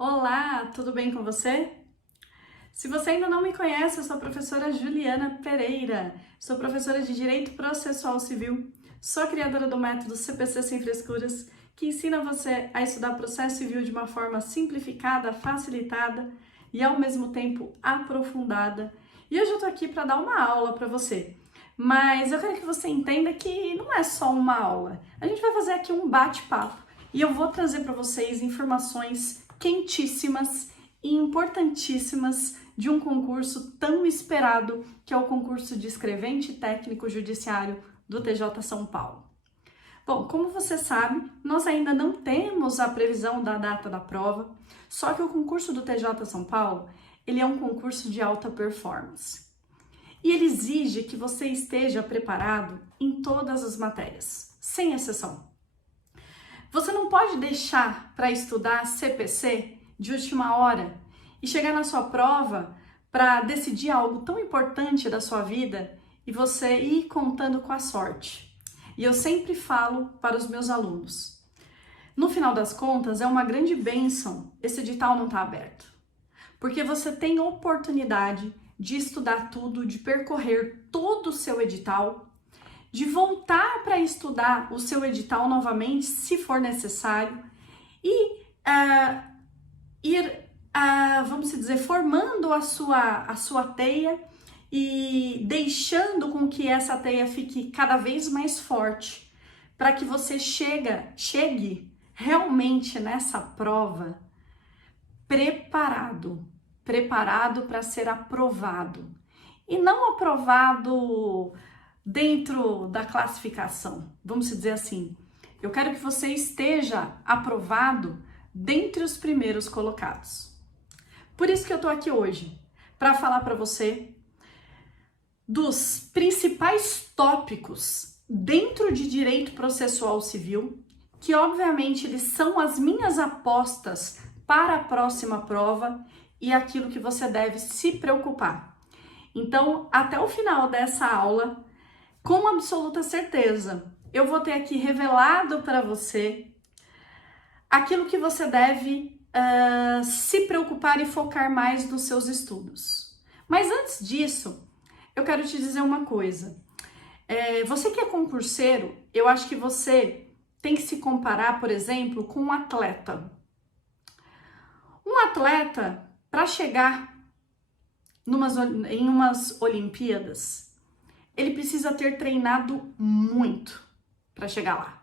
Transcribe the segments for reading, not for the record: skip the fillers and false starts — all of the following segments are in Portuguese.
Olá, tudo bem com você? Se você ainda não me conhece, eu sou a professora Juliana Pereira, sou professora de Direito Processual Civil, sou a criadora do método CPC Sem Frescuras, que ensina você a estudar processo civil de uma forma simplificada, facilitada e ao mesmo tempo aprofundada. E hoje eu tô aqui para dar uma aula para você. Mas eu quero que você entenda que não é só uma aula. A gente vai fazer aqui um bate-papo e eu vou trazer para vocês informações quentíssimas e importantíssimas de um concurso tão esperado que é o concurso de escrevente técnico judiciário do TJ São Paulo. Bom, como você sabe, nós ainda não temos a previsão da data da prova, só que o concurso do TJ São Paulo, ele é um concurso de alta performance. E ele exige que você esteja preparado em todas as matérias, sem exceção. Você não pode deixar para estudar CPC de última hora e chegar na sua prova para decidir algo tão importante da sua vida e você ir contando com a sorte. E eu sempre falo para os meus alunos, no final das contas é uma grande bênção esse edital não estar aberto, porque você tem a oportunidade de estudar tudo, de percorrer todo o seu edital, de voltar para estudar o seu edital novamente, se for necessário, e ir, vamos dizer, formando a sua teia e deixando com que essa teia fique cada vez mais forte, para que você chegue realmente nessa prova preparado para ser aprovado. E não aprovado dentro da classificação, vamos dizer assim. Eu quero que você esteja aprovado dentre os primeiros colocados. Por isso que eu tô aqui hoje, para falar para você dos principais tópicos dentro de direito processual civil, que obviamente eles são as minhas apostas para a próxima prova e aquilo que você deve se preocupar. Então, até o final dessa aula, com absoluta certeza, eu vou ter aqui revelado para você aquilo que você deve se preocupar e focar mais nos seus estudos. Mas antes disso, eu quero te dizer uma coisa. Você que é concurseiro, eu acho que você tem que se comparar, por exemplo, com um atleta. Um atleta, para chegar em umas Olimpíadas, ele precisa ter treinado muito para chegar lá.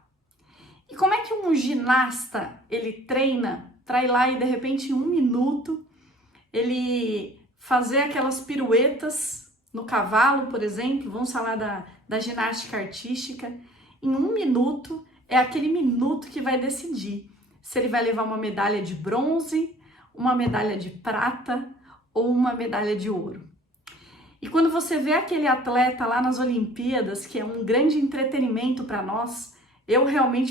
E como é que um ginasta, ele treina para ir lá e de repente em 1 minuto ele fazer aquelas piruetas no cavalo, por exemplo, vamos falar da ginástica artística, em 1 minuto é aquele minuto que vai decidir se ele vai levar uma medalha de bronze, uma medalha de prata ou uma medalha de ouro. E quando você vê aquele atleta lá nas Olimpíadas, que é um grande entretenimento para nós, eu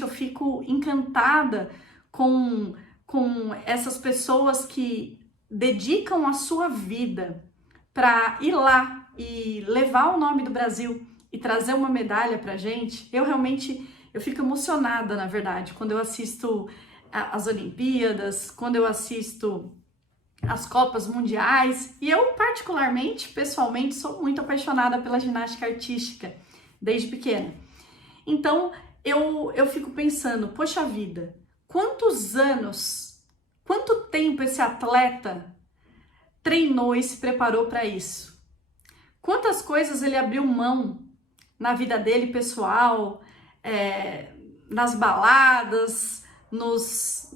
fico encantada com essas pessoas que dedicam a sua vida para ir lá e levar o nome do Brasil e trazer uma medalha pra gente. Eu fico emocionada, na verdade, quando eu assisto as Olimpíadas, quando eu assisto as Copas Mundiais, e eu particularmente, pessoalmente, sou muito apaixonada pela ginástica artística, desde pequena. Então, eu fico pensando, poxa vida, quantos anos, quanto tempo esse atleta treinou e se preparou para isso? Quantas coisas ele abriu mão na vida dele pessoal, nas baladas, nos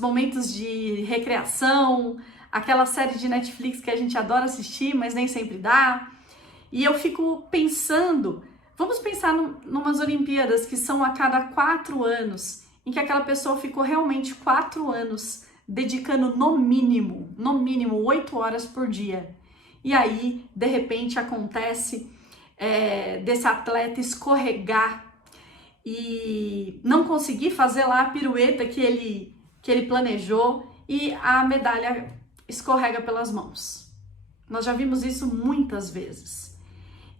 momentos de recreação, aquela série de Netflix que a gente adora assistir, mas nem sempre dá. E eu fico pensando, vamos pensar numas Olimpíadas que são a cada 4 anos, em que aquela pessoa ficou realmente 4 anos dedicando no mínimo 8 horas por dia. E aí, de repente, acontece desse atleta escorregar e não conseguir fazer lá a pirueta que ele planejou e a medalha escorrega pelas mãos. Nós já vimos isso muitas vezes.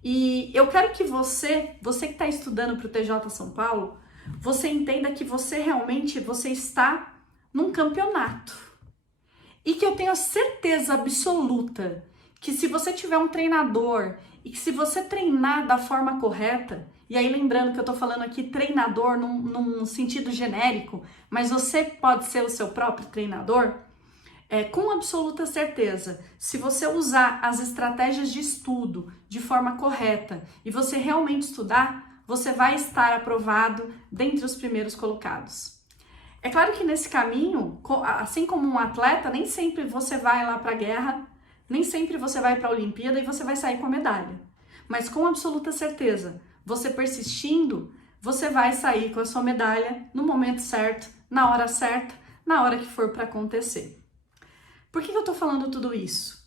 E eu quero que você que está estudando para o TJ São Paulo, você entenda que você está num campeonato. E que eu tenho a certeza absoluta que se você tiver um treinador e que se você treinar da forma correta, e aí lembrando que eu tô falando aqui treinador num sentido genérico, mas você pode ser o seu próprio treinador, com absoluta certeza, se você usar as estratégias de estudo de forma correta e você realmente estudar, você vai estar aprovado dentre os primeiros colocados. É claro que nesse caminho, assim como um atleta, nem sempre você vai lá para a guerra, nem sempre você vai para a Olimpíada e você vai sair com a medalha. Mas com absoluta certeza, você persistindo, você vai sair com a sua medalha no momento certo, na hora que for para acontecer. Por que eu estou falando tudo isso?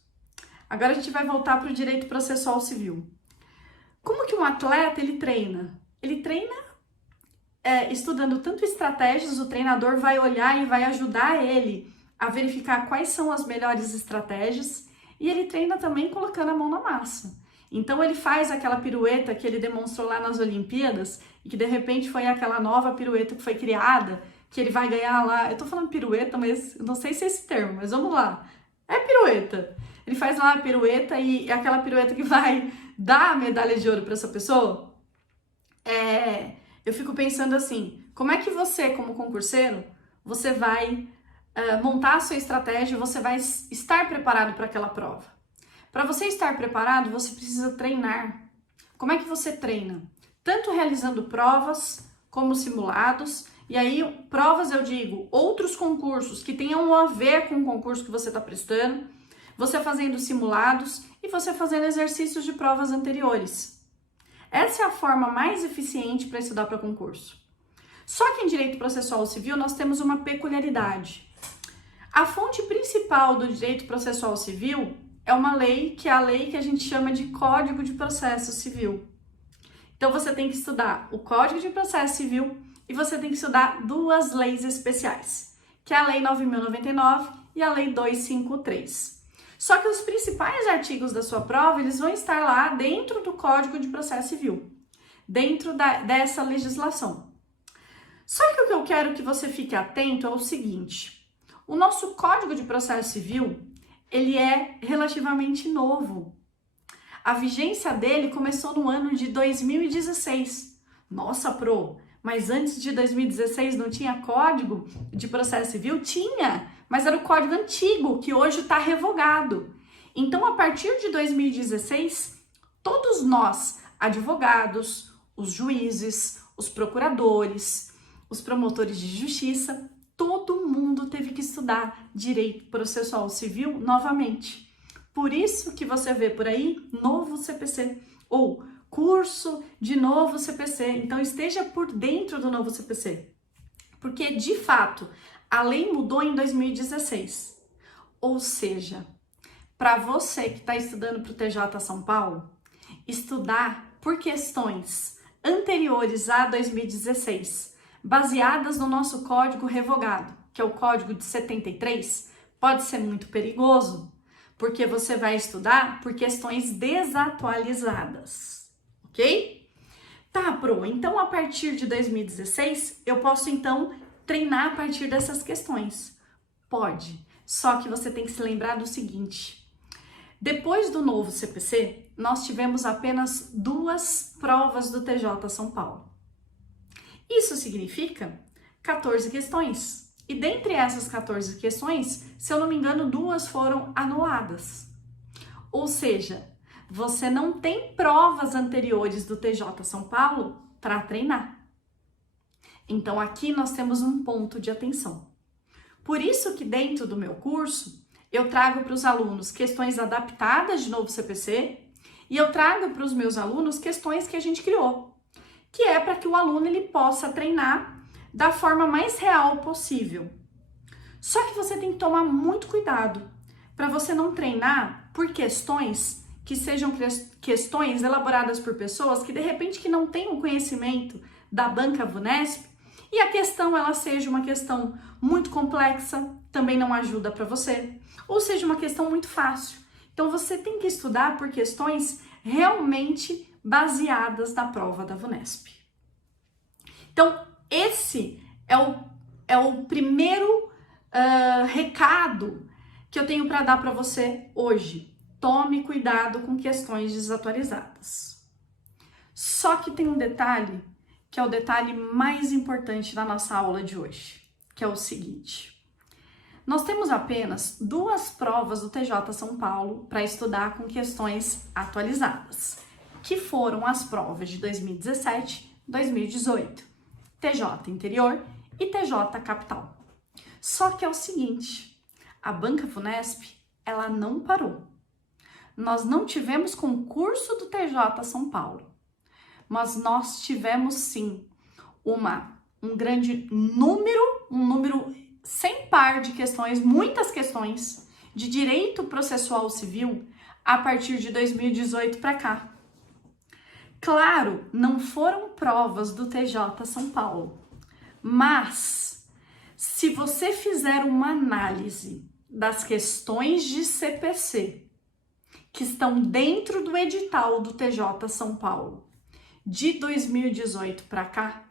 Agora a gente vai voltar para o direito processual civil. Como que um atleta ele treina? Ele treina estudando tanto estratégias, o treinador vai olhar e vai ajudar ele a verificar quais são as melhores estratégias, e ele treina também colocando a mão na massa. Então ele faz aquela pirueta que ele demonstrou lá nas Olimpíadas, e que de repente foi aquela nova pirueta que foi criada, que ele vai ganhar lá, eu tô falando pirueta, mas não sei se é esse termo, mas vamos lá, é pirueta. Ele faz lá a pirueta e é aquela pirueta que vai dar a medalha de ouro para essa pessoa. Eu fico pensando assim, como é que você, como concurseiro, você vai montar a sua estratégia, você vai estar preparado para aquela prova. Para você estar preparado, você precisa treinar. Como é que você treina? Tanto realizando provas como simulados, e aí provas eu digo, outros concursos que tenham a ver com o concurso que você está prestando, você fazendo simulados e você fazendo exercícios de provas anteriores. Essa é a forma mais eficiente para estudar para concurso. Só que em direito processual civil nós temos uma peculiaridade. A fonte principal do direito processual civil é uma lei, que é a lei que a gente chama de Código de Processo Civil. Então você tem que estudar o Código de Processo Civil e você tem que estudar duas leis especiais, que é a Lei 9.099 e a Lei 253. Só que os principais artigos da sua prova, eles vão estar lá dentro do Código de Processo Civil, dentro dessa legislação. Só que o que eu quero que você fique atento é o seguinte, o nosso Código de Processo Civil, ele é relativamente novo. A vigência dele começou no ano de 2016. Nossa, mas antes de 2016 não tinha Código de Processo Civil? Tinha, mas era o código antigo, que hoje está revogado. Então, a partir de 2016, todos nós, advogados, os juízes, os procuradores, os promotores de justiça, todo mundo teve que estudar direito processual civil novamente. Por isso que você vê por aí novo CPC ou curso de novo CPC. Então, esteja por dentro do novo CPC. Porque, de fato, a lei mudou em 2016. Ou seja, para você que está estudando para o TJ São Paulo, estudar por questões anteriores a 2016, baseadas no nosso código revogado, que é o código de 73, pode ser muito perigoso, porque você vai estudar por questões desatualizadas, ok? Tá, então a partir de 2016, eu posso então treinar a partir dessas questões? Pode, só que você tem que se lembrar do seguinte, depois do novo CPC, nós tivemos apenas 2 provas do TJ São Paulo. Isso significa 14 questões. E dentre essas 14 questões, se eu não me engano, 2 foram anuladas. Ou seja, você não tem provas anteriores do TJ São Paulo para treinar. Então, aqui nós temos um ponto de atenção. Por isso que dentro do meu curso, eu trago para os alunos questões adaptadas de novo CPC e eu trago para os meus alunos questões que a gente criou, que é para que o aluno ele possa treinar da forma mais real possível. Só que você tem que tomar muito cuidado para você não treinar por questões que sejam questões elaboradas por pessoas que de repente que não têm o conhecimento da banca VUNESP e a questão ela seja uma questão muito complexa, também não ajuda para você, ou seja uma questão muito fácil. Então você tem que estudar por questões realmente baseadas na prova da VUNESP. Então esse é o primeiro recado que eu tenho para dar para você hoje. Tome cuidado com questões desatualizadas. Só que tem um detalhe, que é o detalhe mais importante da nossa aula de hoje, que é o seguinte. Nós temos apenas 2 provas do TJ São Paulo para estudar com questões atualizadas, que foram as provas de 2017, 2018, TJ Interior e TJ Capital. Só que é o seguinte, a Banca FUNESP, ela não parou. Nós não tivemos concurso do TJ São Paulo, mas nós tivemos sim um grande número, um número sem par de questões, muitas questões de direito processual civil a partir de 2018 para cá. Claro, não foram provas do TJ São Paulo, mas se você fizer uma análise das questões de CPC que estão dentro do edital do TJ São Paulo de 2018 para cá,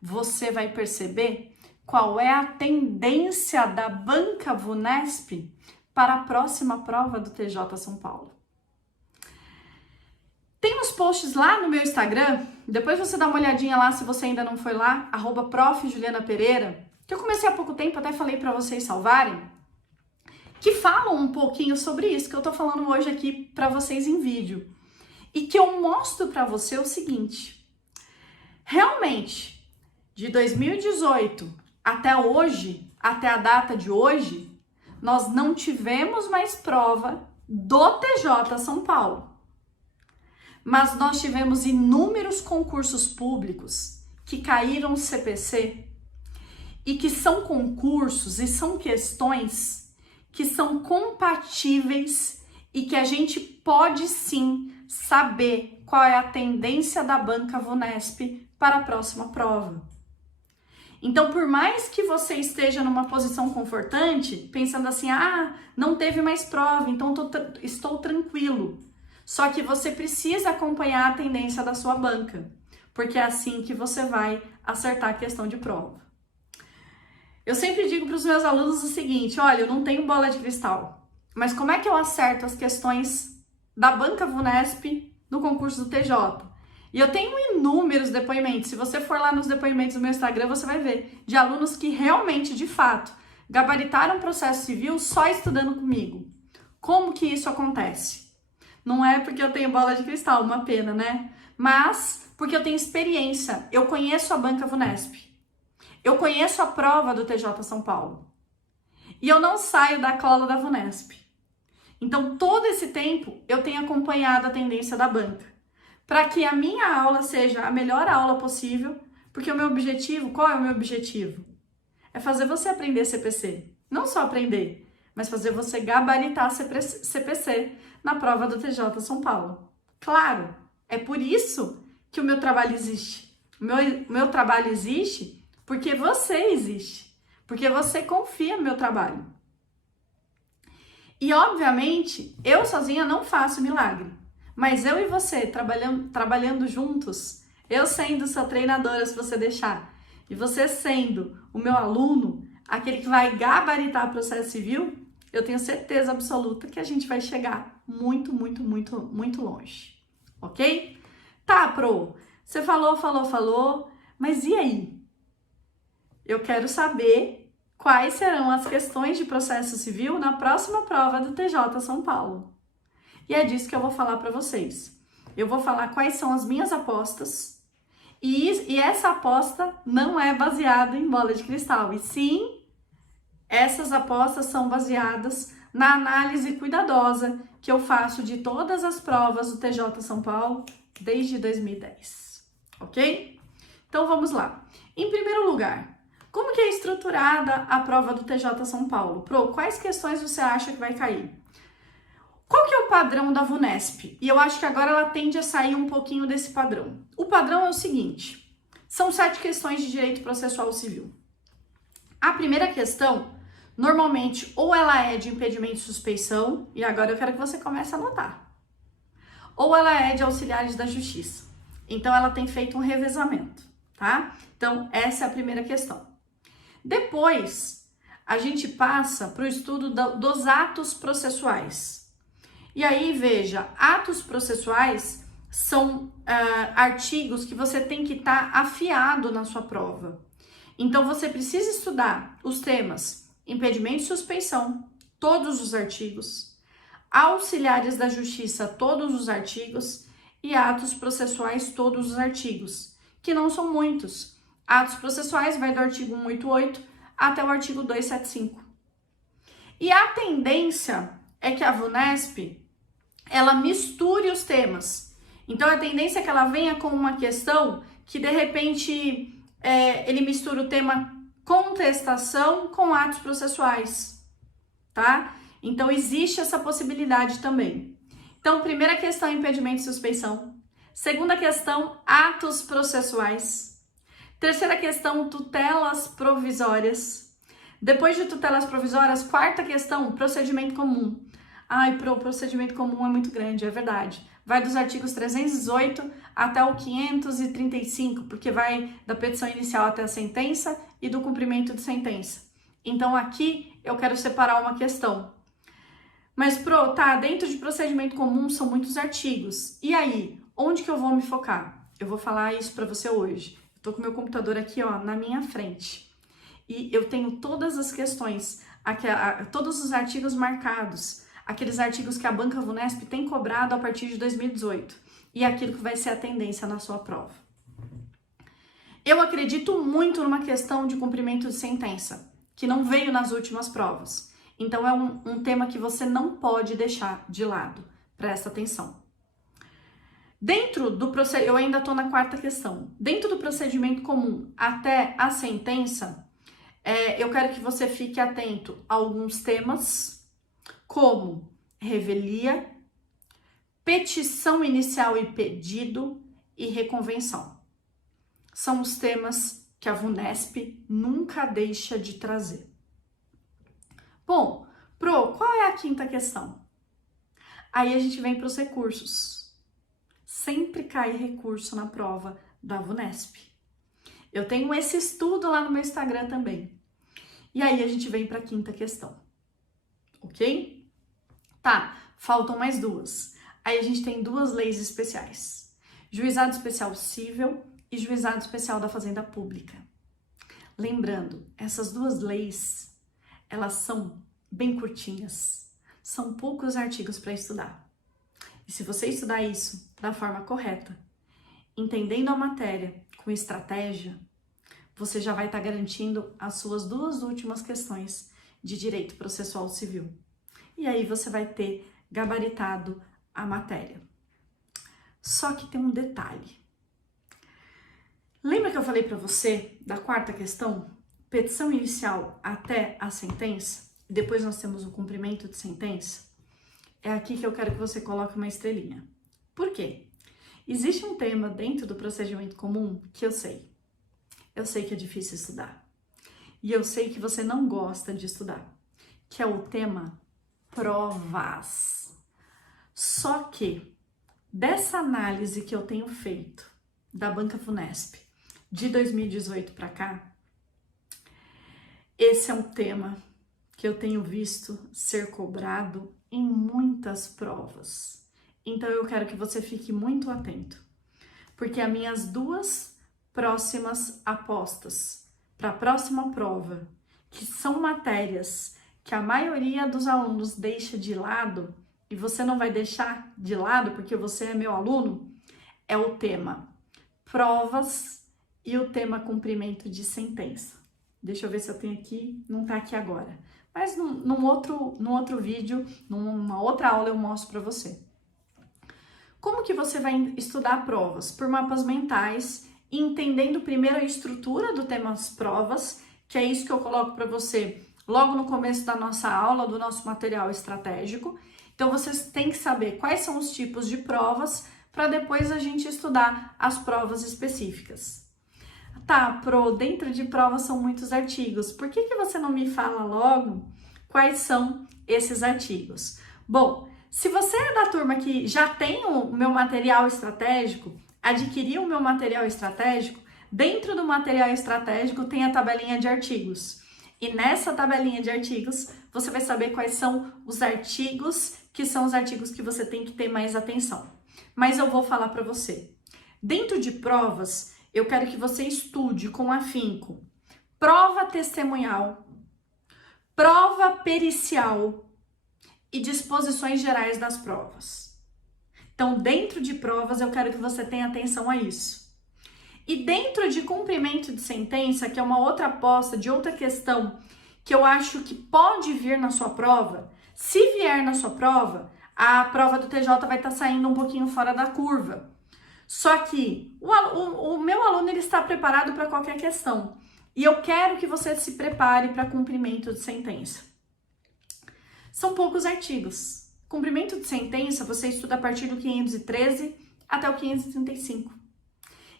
você vai perceber qual é a tendência da Banca FUNESP para a próxima prova do TJ São Paulo. Tem uns posts lá no meu Instagram, depois você dá uma olhadinha lá se você ainda não foi lá, @profjulianapereira, que eu comecei há pouco tempo, até falei para vocês salvarem, que falam um pouquinho sobre isso que eu tô falando hoje aqui para vocês em vídeo. E que eu mostro para você o seguinte, realmente, de 2018 até hoje, até a data de hoje, nós não tivemos mais prova do TJ São Paulo. Mas nós tivemos inúmeros concursos públicos que caíram no CPC e que são concursos e são questões que são compatíveis e que a gente pode sim saber qual é a tendência da Banca FUNESP para a próxima prova. Então, por mais que você esteja numa posição confortante, pensando assim, não teve mais prova, então estou tranquilo. Só que você precisa acompanhar a tendência da sua banca, porque é assim que você vai acertar a questão de prova. Eu sempre digo para os meus alunos o seguinte, olha, eu não tenho bola de cristal, mas como é que eu acerto as questões da Banca FUNESP no concurso do TJ? E eu tenho inúmeros depoimentos, se você for lá nos depoimentos do meu Instagram, você vai ver, de alunos que realmente, de fato, gabaritaram processo civil só estudando comigo. Como que isso acontece? Não é porque eu tenho bola de cristal, uma pena, né? Mas porque eu tenho experiência, eu conheço a Banca FUNESP, eu conheço a prova do TJ São Paulo e eu não saio da cola da FUNESP. Então, todo esse tempo eu tenho acompanhado a tendência da banca para que a minha aula seja a melhor aula possível, porque o meu objetivo, qual é o meu objetivo? É fazer você aprender CPC, não só aprender, mas fazer você gabaritar CPC na prova do TJ São Paulo. Claro, é por isso que o meu trabalho existe. O meu trabalho existe porque você existe, porque você confia no meu trabalho. E, obviamente, eu sozinha não faço milagre, mas eu e você trabalhando juntos, eu sendo sua treinadora, se você deixar, e você sendo o meu aluno, aquele que vai gabaritar o processo civil, eu tenho certeza absoluta que a gente vai chegar muito, muito, muito, muito longe, ok? Tá, Pro, você falou, mas e aí? Eu quero saber quais serão as questões de processo civil na próxima prova do TJ São Paulo. E é disso que eu vou falar para vocês. Eu vou falar quais são as minhas apostas e essa aposta não é baseada em bola de cristal, e sim, essas apostas são baseadas na análise cuidadosa que eu faço de todas as provas do TJ São Paulo desde 2010, ok? Então vamos lá. Em primeiro lugar, como que é estruturada a prova do TJ São Paulo? Pro, quais questões você acha que vai cair? Qual que é o padrão da VUNESP? E eu acho que agora ela tende a sair um pouquinho desse padrão. O padrão é o seguinte, são 7 questões de direito processual civil. A primeira questão, normalmente, ou ela é de impedimento de suspeição, e agora eu quero que você comece a anotar, ou ela é de auxiliares da justiça. Então, ela tem feito um revezamento, tá? Então, essa é a primeira questão. Depois, a gente passa para o estudo dos atos processuais. E aí, veja, atos processuais são artigos que você tem que estar afiado na sua prova. Então, você precisa estudar os temas impedimento e suspeição, todos os artigos, auxiliares da justiça, todos os artigos, e atos processuais, todos os artigos, que não são muitos. Atos processuais vai do artigo 188 até o artigo 275. E a tendência é que a VUNESP, ela misture os temas. Então, a tendência é que ela venha com uma questão que, de repente, ele mistura o tema contestação com atos processuais, tá? Então, existe essa possibilidade também. Então, primeira questão, impedimento e suspeição. Segunda questão, atos processuais. Terceira questão, tutelas provisórias. Depois de tutelas provisórias, quarta questão, procedimento comum. Ai, o procedimento comum é muito grande, é verdade. Vai dos artigos 318 até o 535, porque vai da petição inicial até a sentença e do cumprimento de sentença. Então, aqui eu quero separar uma questão. Mas, dentro de procedimento comum são muitos artigos. E aí, onde que eu vou me focar? Eu vou falar isso para você hoje. Eu tô com o meu computador aqui, ó, na minha frente. E eu tenho todas as questões, todos os artigos marcados, aqueles artigos que a Banca VUNESP tem cobrado a partir de 2018. E aquilo que vai ser a tendência na sua prova. Eu acredito muito numa questão de cumprimento de sentença, que não veio nas últimas provas. Então, é um tema que você não pode deixar de lado. Presta atenção. Dentro do procedimento, eu ainda estou na quarta questão. Dentro do procedimento comum até a sentença, eu quero que você fique atento a alguns temas, como revelia, petição inicial e pedido e reconvenção. São os temas que a VUNESP nunca deixa de trazer. Bom, qual é a quinta questão? Aí a gente vem para os recursos. Sempre cai recurso na prova da VUNESP. Eu tenho esse estudo lá no meu Instagram também. E aí a gente vem para a quinta questão. Ok? Tá, faltam mais duas. Aí a gente tem duas leis especiais. Juizado Especial Cível e Juizado Especial da Fazenda Pública. Lembrando, essas duas leis, elas são bem curtinhas. São poucos artigos para estudar. E se você estudar isso da forma correta, entendendo a matéria com estratégia, você já vai estar garantindo as suas duas últimas questões de direito processual civil. E aí você vai ter gabaritado a matéria. Só que tem um detalhe. Lembra que eu falei para você da quarta questão? Petição inicial até a sentença, e depois nós temos o cumprimento de sentença? É aqui que eu quero que você coloque uma estrelinha. Por quê? Existe um tema dentro do procedimento comum que eu sei. Eu sei que é difícil estudar. E eu sei que você não gosta de estudar, que é o tema provas. Só que, dessa análise que eu tenho feito da Banca VUNESP de 2018 para cá, esse é um tema que eu tenho visto ser cobrado em muitas provas. Então eu quero que você fique muito atento, porque as minhas duas próximas apostas para a próxima prova, que são matérias que a maioria dos alunos deixa de lado, e você não vai deixar de lado porque você é meu aluno, é o tema provas e o tema cumprimento de sentença. Deixa eu ver se eu tenho aqui, não tá aqui agora. Mas num outro vídeo, numa outra aula eu mostro para você. Como que você vai estudar provas? Por mapas mentais, entendendo primeiro a estrutura do tema provas, que é isso que eu coloco para você logo no começo da nossa aula, do nosso material estratégico. Então, vocês têm que saber quais são os tipos de provas para depois a gente estudar as provas específicas. Tá, dentro de provas são muitos artigos. Por que você não me fala logo quais são esses artigos? Bom, se você é da turma que já tem o meu material estratégico, adquiriu o meu material estratégico, dentro do material estratégico tem a tabelinha de artigos. E nessa tabelinha de artigos, você vai saber quais são os artigos que são os artigos que você tem que ter mais atenção. Mas eu vou falar para você. Dentro de provas, eu quero que você estude com afinco prova testemunhal, prova pericial e disposições gerais das provas. Então, dentro de provas, eu quero que você tenha atenção a isso. E dentro de cumprimento de sentença, que é uma outra aposta de outra questão que eu acho que pode vir na sua prova, se vier na sua prova, a prova do TJ vai estar saindo um pouquinho fora da curva. Só que o meu aluno ele está preparado para qualquer questão. E eu quero que você se prepare para cumprimento de sentença. São poucos artigos. Cumprimento de sentença você estuda a partir do 513 até o 535.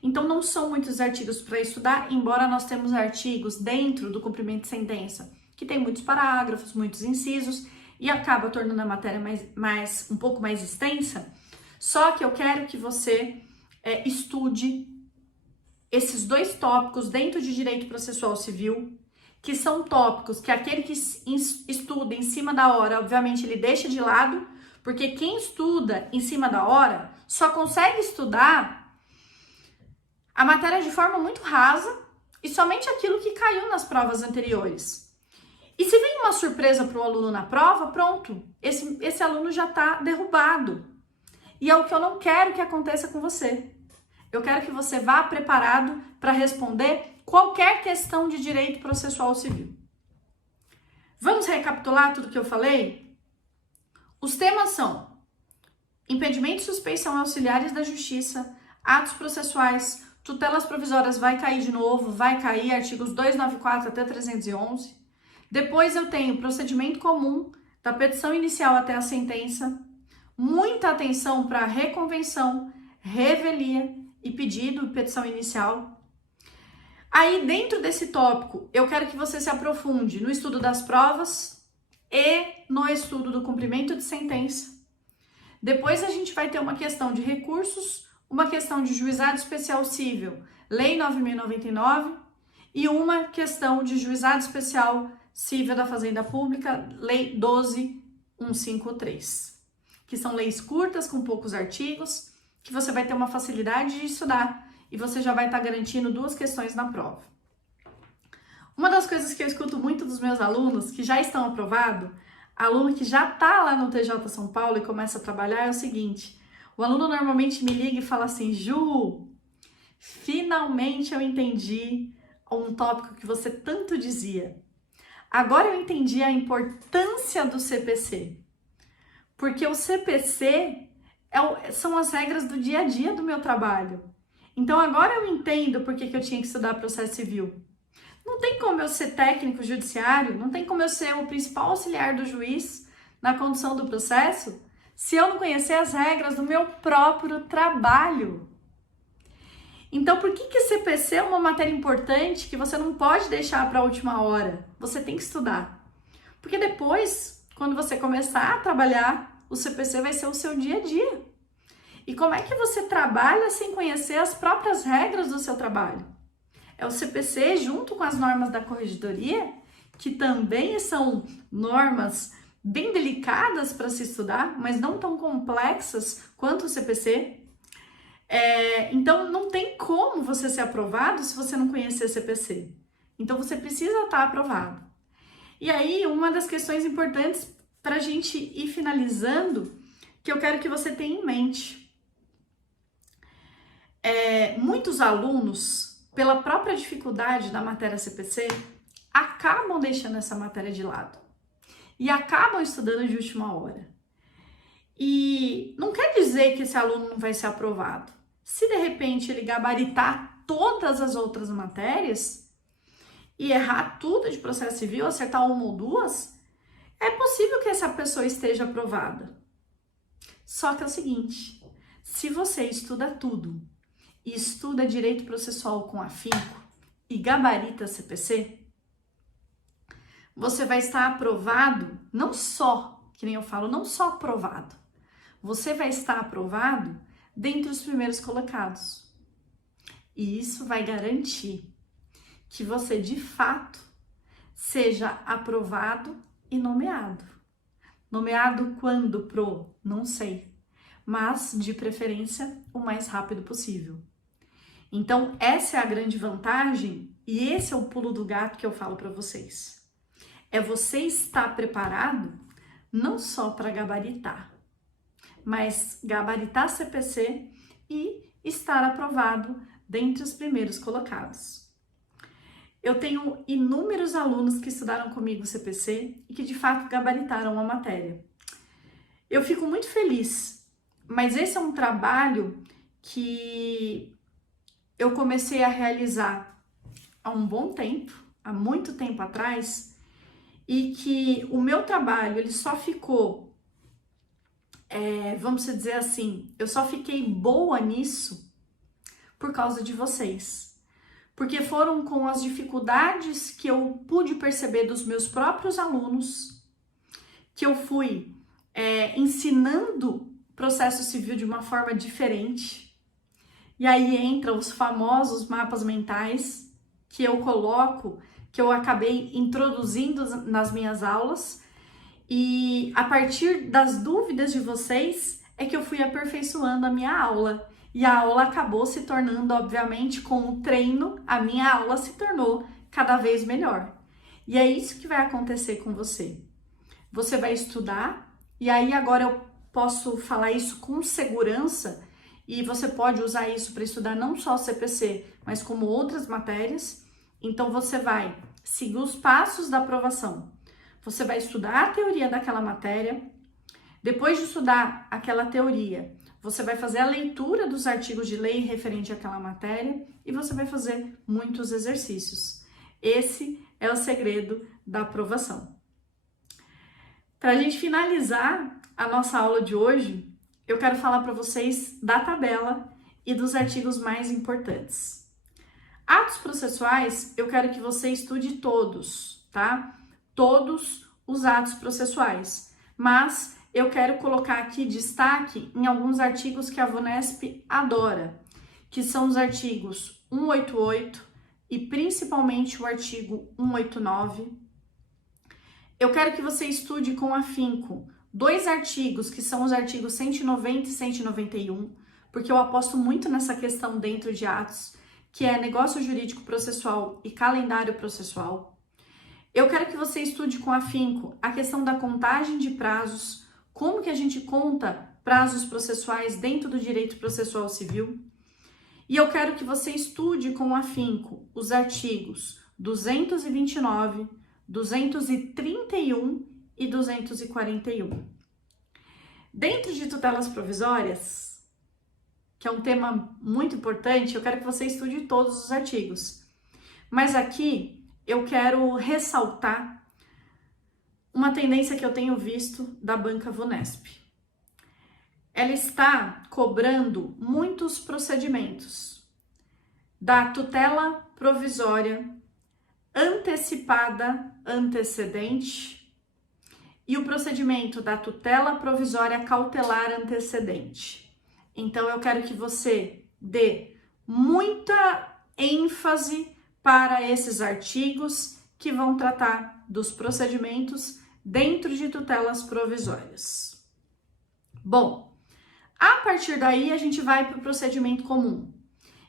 Então, não são muitos artigos para estudar, embora nós temos artigos dentro do cumprimento de sentença, que tem muitos parágrafos, muitos incisos, e acaba tornando a matéria um pouco mais extensa. Só que eu quero que você estude esses dois tópicos dentro de direito processual civil, que são tópicos que aquele que estuda em cima da hora, obviamente, ele deixa de lado, porque quem estuda em cima da hora só consegue estudar a matéria de forma muito rasa e somente aquilo que caiu nas provas anteriores. E se vem uma surpresa para o aluno na prova, pronto, esse aluno já está derrubado. E é o que eu não quero que aconteça com você. Eu quero que você vá preparado para responder qualquer questão de direito processual civil. Vamos recapitular tudo que eu falei? Os temas são impedimento e suspeição auxiliares da justiça, atos processuais, tutelas provisórias vai cair de novo, vai cair artigos 294 até 311. Depois eu tenho procedimento comum, da petição inicial até a sentença. Muita atenção para reconvenção, revelia e pedido e petição inicial. Aí, dentro desse tópico, eu quero que você se aprofunde no estudo das provas e no estudo do cumprimento de sentença. Depois a gente vai ter uma questão de recursos, uma questão de juizado especial cível, Lei 9.099, e uma questão de juizado especial cível da Fazenda Pública, Lei 12.153, que são leis curtas, com poucos artigos, que você vai ter uma facilidade de estudar e você já vai estar garantindo 2 questões na prova. Uma das coisas que eu escuto muito dos meus alunos, que já estão aprovados, aluno que já está lá no TJ São Paulo e começa a trabalhar, é o seguinte: o aluno normalmente me liga e fala assim: Ju, finalmente eu entendi um tópico que você tanto dizia. Agora eu entendi a importância do CPC. Porque o CPC são as regras do dia a dia do meu trabalho. Então agora eu entendo por que eu tinha que estudar processo civil. Não tem como eu ser técnico judiciário, não tem como eu ser o principal auxiliar do juiz na condução do processo, se eu não conhecer as regras do meu próprio trabalho. Então, por que CPC é uma matéria importante que você não pode deixar para a última hora? Você tem que estudar. Porque depois, quando você começar a trabalhar, o CPC vai ser o seu dia a dia. E como é que você trabalha sem conhecer as próprias regras do seu trabalho? É o CPC junto com as normas da corregedoria, que também são normas bem delicadas para se estudar, mas não tão complexas quanto o CPC. Então, não tem como você ser aprovado se você não conhecer CPC. Então, você precisa estar aprovado. E aí, uma das questões importantes para a gente ir finalizando, que eu quero que você tenha em mente. Muitos alunos, pela própria dificuldade da matéria CPC, acabam deixando essa matéria de lado. E acabam estudando de última hora. E não quer dizer que esse aluno não vai ser aprovado. Se de repente ele gabaritar todas as outras matérias e errar tudo de processo civil, acertar uma ou duas, é possível que essa pessoa esteja aprovada. Só que é o seguinte: se você estuda tudo e estuda direito processual com afinco e gabarita CPC, você vai estar aprovado, não só, que nem eu falo, não só aprovado, você vai estar aprovado dentre os primeiros colocados. E isso vai garantir que você, de fato, seja aprovado e nomeado. Nomeado quando, Pro? Não sei, mas de preferência o mais rápido possível. Então, essa é a grande vantagem e esse é o pulo do gato que eu falo para vocês. É você estar preparado não só para gabaritar, mas gabaritar CPC e estar aprovado dentre os primeiros colocados. Eu tenho inúmeros alunos que estudaram comigo CPC e que de fato gabaritaram a matéria. Eu fico muito feliz, mas esse é um trabalho que eu comecei a realizar há um bom tempo, há muito tempo atrás, e que o meu trabalho ele só ficou, vamos dizer assim, eu só fiquei boa nisso por causa de vocês. Porque foram com as dificuldades que eu pude perceber dos meus próprios alunos que eu fui ensinando processo civil de uma forma diferente. E aí entra os famosos mapas mentais que eu coloco, que eu acabei introduzindo nas minhas aulas. E a partir das dúvidas de vocês é que eu fui aperfeiçoando a minha aula. E a aula acabou se tornando, obviamente, com o treino, a minha aula se tornou cada vez melhor. E é isso que vai acontecer com você. Você vai estudar, e aí agora eu posso falar isso com segurança, e você pode usar isso para estudar não só CPC, mas como outras matérias. Então você vai seguir os passos da aprovação. Você vai estudar a teoria daquela matéria. Depois de estudar aquela teoria, você vai fazer a leitura dos artigos de lei referente àquela matéria e você vai fazer muitos exercícios. Esse é o segredo da aprovação. Para a gente finalizar a nossa aula de hoje, eu quero falar para vocês da tabela e dos artigos mais importantes. Atos processuais, eu quero que você estude todos, tá? Todos os atos processuais, mas eu quero colocar aqui destaque em alguns artigos que a VUNESP adora, que são os artigos 188 e principalmente o artigo 189. Eu quero que você estude com afinco dois artigos, que são os artigos 190 e 191, porque eu aposto muito nessa questão dentro de atos, que é negócio jurídico processual e calendário processual. Eu quero que você estude com afinco a questão da contagem de prazos, como que a gente conta prazos processuais dentro do direito processual civil. E eu quero que você estude com afinco os artigos 229, 231 e 241. Dentro de tutelas provisórias, que é um tema muito importante, eu quero que você estude todos os artigos. Mas aqui eu quero ressaltar uma tendência que eu tenho visto da banca VUNESP. Ela está cobrando muitos procedimentos da tutela provisória, antecipada, antecedente, e o procedimento da tutela provisória cautelar antecedente. Então, eu quero que você dê muita ênfase para esses artigos que vão tratar dos procedimentos dentro de tutelas provisórias. Bom, a partir daí a gente vai para o procedimento comum.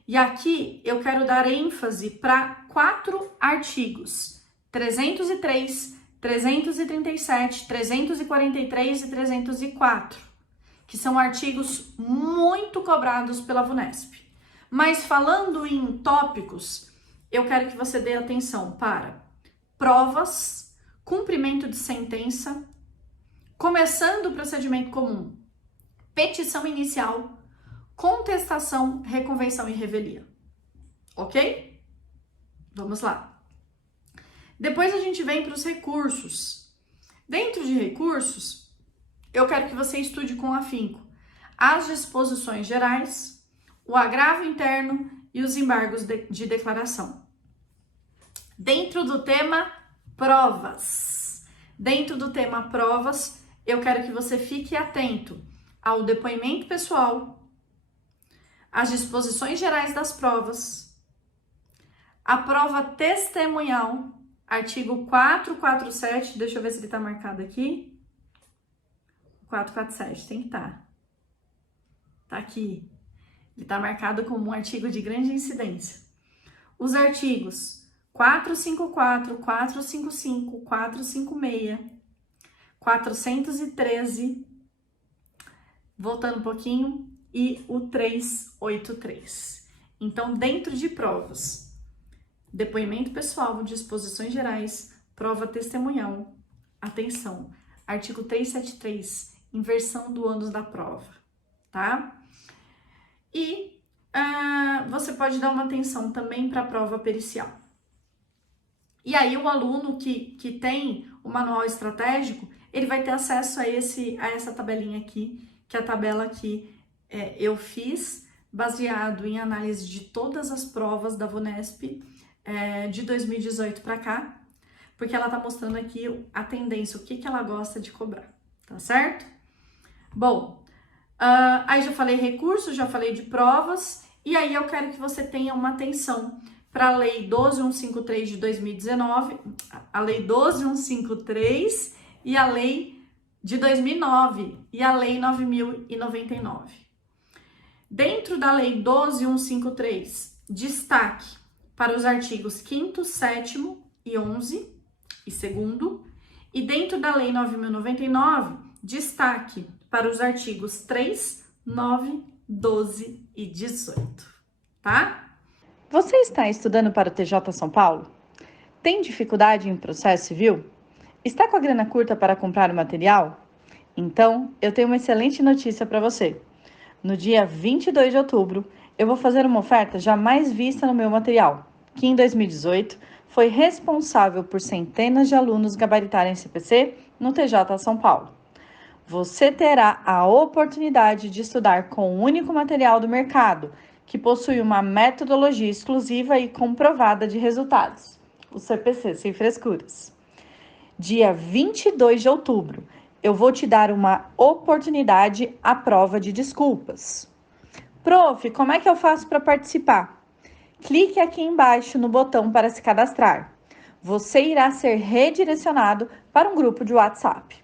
E aqui eu quero dar ênfase para 4 artigos: 303, 337, 343 e 304, que são artigos muito cobrados pela VUNESP. Mas falando em tópicos, eu quero que você dê atenção para provas, cumprimento de sentença, começando o procedimento comum, petição inicial, contestação, reconvenção e revelia. Ok? Vamos lá. Depois a gente vem para os recursos. Dentro de recursos, eu quero que você estude com afinco as disposições gerais, o agravo interno e os embargos de declaração. Dentro do tema provas. Dentro do tema provas, eu quero que você fique atento ao depoimento pessoal, às disposições gerais das provas, a prova testemunhal artigo 447, deixa eu ver se ele tá marcado aqui. 447, tem que estar. Tá aqui. Ele tá marcado como um artigo de grande incidência. Os artigos 454, 455, 456, 413, voltando um pouquinho, e o 383. Então, dentro de provas, depoimento pessoal, disposições gerais, prova testemunhal, atenção, artigo 373, inversão do ônus da prova, tá? E você pode dar uma atenção também para a prova pericial. E aí o aluno que tem o manual estratégico, ele vai ter acesso a essa tabelinha aqui, que é a tabela que eu fiz, baseado em análise de todas as provas da VUNESP de 2018 para cá, porque ela tá mostrando aqui a tendência, o que ela gosta de cobrar, tá certo? Bom, aí já falei recursos, já falei de provas, e aí eu quero que você tenha uma atenção para a Lei 12.153 de 2019, a Lei 12.153 e a Lei de 2009 e a Lei 9.099. Dentro da Lei 12.153, destaque para os artigos 5º, 7º e 11 e 2º, e dentro da Lei 9.099, destaque para os artigos 3, 9, 12 e 18, tá? Você está estudando para o TJ São Paulo? Tem dificuldade em processo civil? Está com a grana curta para comprar o material? Então, eu tenho uma excelente notícia para você. No dia 22 de outubro, eu vou fazer uma oferta jamais vista no meu material, que em 2018 foi responsável por centenas de alunos gabaritarem CPC no TJ São Paulo. Você terá a oportunidade de estudar com o único material do mercado, que possui uma metodologia exclusiva e comprovada de resultados, o CPC Sem Frescuras. Dia 22 de outubro, eu vou te dar uma oportunidade à prova de desculpas. Prof, como é que eu faço para participar? Clique aqui embaixo no botão para se cadastrar. Você irá ser redirecionado para um grupo de WhatsApp.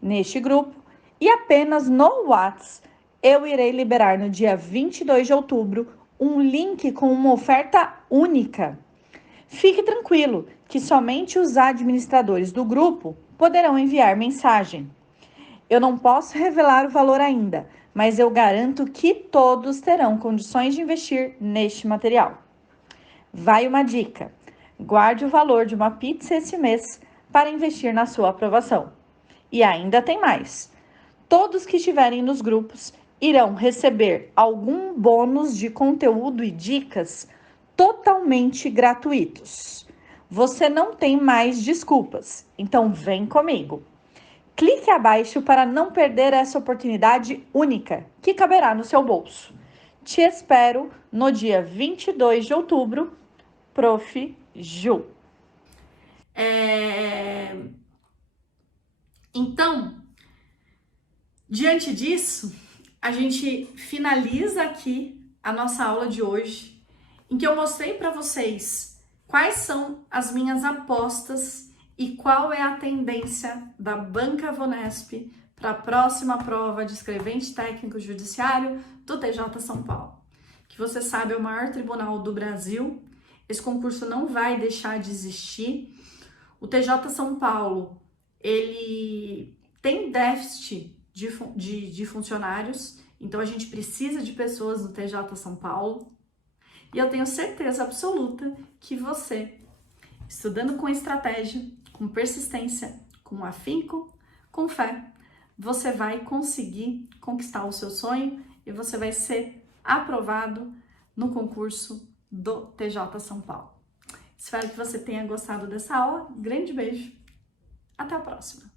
Neste grupo, e apenas no WhatsApp, eu irei liberar no dia 22 de outubro um link com uma oferta única. Fique tranquilo que somente os administradores do grupo poderão enviar mensagem. Eu não posso revelar o valor ainda, mas eu garanto que todos terão condições de investir neste material. Vai uma dica: guarde o valor de uma pizza esse mês para investir na sua aprovação. E ainda tem mais. Todos que estiverem nos grupos irão receber algum bônus de conteúdo e dicas totalmente gratuitos. Você não tem mais desculpas, então vem comigo. Clique abaixo para não perder essa oportunidade única que caberá no seu bolso. Te espero no dia 22 de outubro, Prof. Ju. Então, diante disso, a gente finaliza aqui a nossa aula de hoje, em que eu mostrei para vocês quais são as minhas apostas e qual é a tendência da Banca VUNESP para a próxima prova de escrevente técnico judiciário do TJ São Paulo. Que você sabe, é o maior tribunal do Brasil. Esse concurso não vai deixar de existir. O TJ São Paulo, ele tem déficit de funcionários, então a gente precisa de pessoas no TJ São Paulo. E eu tenho certeza absoluta que você, estudando com estratégia, com persistência, com afinco, com fé, você vai conseguir conquistar o seu sonho e você vai ser aprovado no concurso do TJ São Paulo. Espero que você tenha gostado dessa aula. Grande beijo. Até a próxima.